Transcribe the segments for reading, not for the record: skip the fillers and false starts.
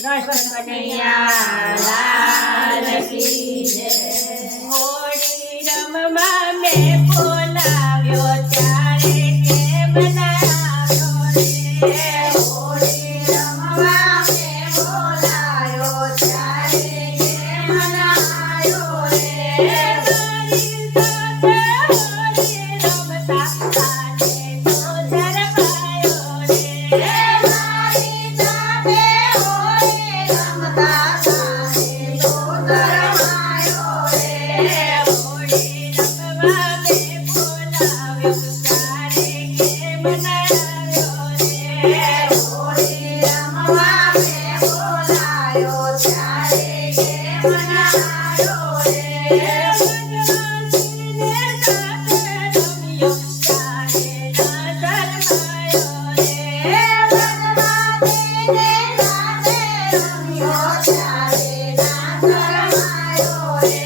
કૃષ્ણ કનૈયા લાલ કી જય. હોળી રમવા મેં બોલાવ્યો ત્યારે કેમ ના આવ્યો રે. હોળી રમવા મેં બોલાવ્યો ત્યારે કેમ ના આવ્યો રે. મારી સાથે હોળી રમતા આજે તો શરમાયો રે. મારી સાથે હોળી રમતા આજે તો શરમાયો રે. હોળી રમવા મેં બોલાવ્યો ત્યારે કેમ ના આવ્યો રે. હોળી રમવા મેં બોલાવ્યો ત્યારે કેમ ના આવ્યો રે. ભગવાનને સાથે રમ્યો ત્યારે ના શરમાયો રે. ભગવાનને સાથે રમ્યો ત્યારે ના શરમાયો રે.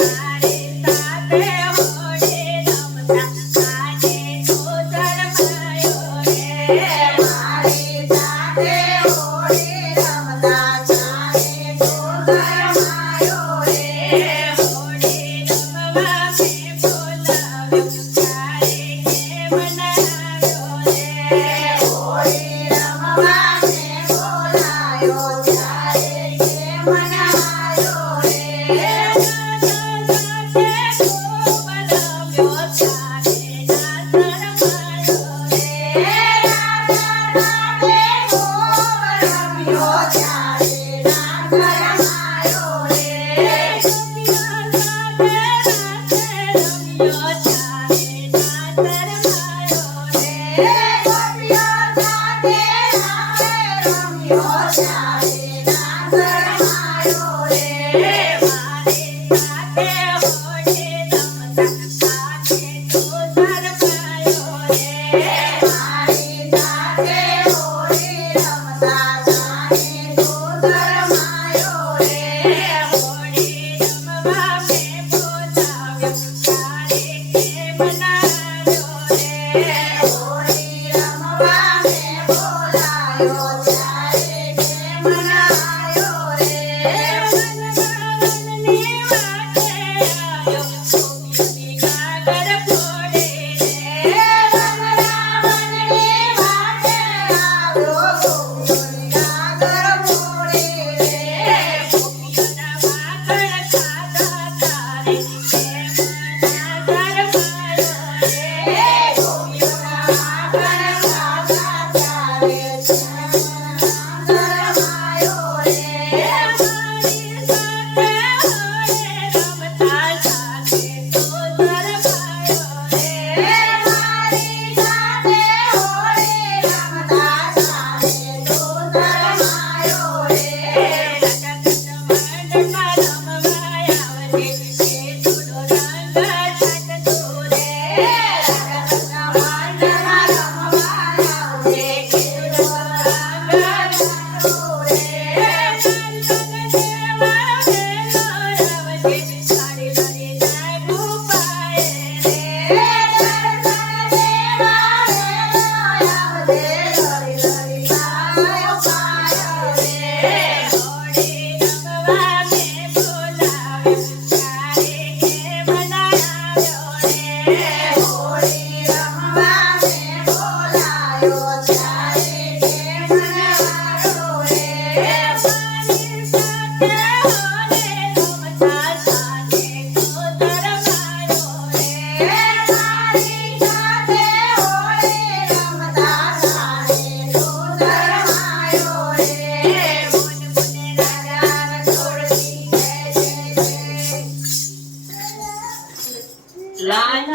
મારી સાથે હોળી રમતા આજે તો શરમાયો રે. મારી સાથે હોળી રમતા આજે તો શરમાયો રે. હોળી રમવા મેં બોલાવ્યો ત્યારે કેમ ના આવ્યો રે. હોળી રમવા મેં બોલાવ્યો ત્યારે કેમ ના આવ્યો રે. દાદા સાથે ખૂબ રમ્યો ત્યારે ના શરમાયો રે. દાદા સાથે ખૂબ રમ્યો ત્યારે ના શરમાયો રે. ગોપીઓ સાથે રાતે રમ્યો ત્યારે ના શરમાયો રે. ગોપીઓ સાથે રાતે રમ્યો ત્યારે ના શરમાયો રે. મારી સાથે હોળી રમતા આજે તો શરમાયો રે. મારી સાથે હોળી રમતા આજે તો શરમાયો રે. હોળી રમવા મેં બોલાવ્યો ત્યારે કેમ ના આવ્યો રે. હોળી રમવા મેં બોલાવ્યો ત્યારે કેમ ના આવ્યો રે. વનરાવનની વાટે આવ્યો ગોપીઓની ગાગર ફોડે રે. વનરાવનની વાટે આવ્યો ગોપીઓની ગાગર ફોડે રે. ગોપીઓના વાગડ ખાધા તારે કેમ ના શરમાયો રે. ગોપીઓના વાગડ ખાધા તારે કેમ ના શરમાયો રે. મારી સાથે હોળી રમતા આજે તો શરમાયો રે. મારી સાથે હોળી રમતા આજે તો શરમાયો રે. રાજા કૃષ્ણ મંડળમાં રમવા આવજે તે થોડો રંગ છટતો રે. રાજા કૃષ્ણ મંડળમાં રમવા આવજે તે થોડો રંગ છટતો રે. કાંતન દેવા વેલો આવજે સાડી લઈ જાય રૂપાએ રે. કાંતન દેવા વેલો આવજે લઈ લઈ જાય રૂપાએ રે. હોળી રમવા મેં બોલાવ્યો ત્યારે કેમ ના આવ્યો રે. હોળી રમવા મેં બોલાવ્યો ત્યારે કેમ ના આવ્યો રે. મારી સાથે હોળી રમતા આજે તો શરમાયો રે. મારી સાથે હોળી રમતા આજે તો શરમાયો રે. મુન મુને રાજા રણછોડજી જય જય જય. લાલ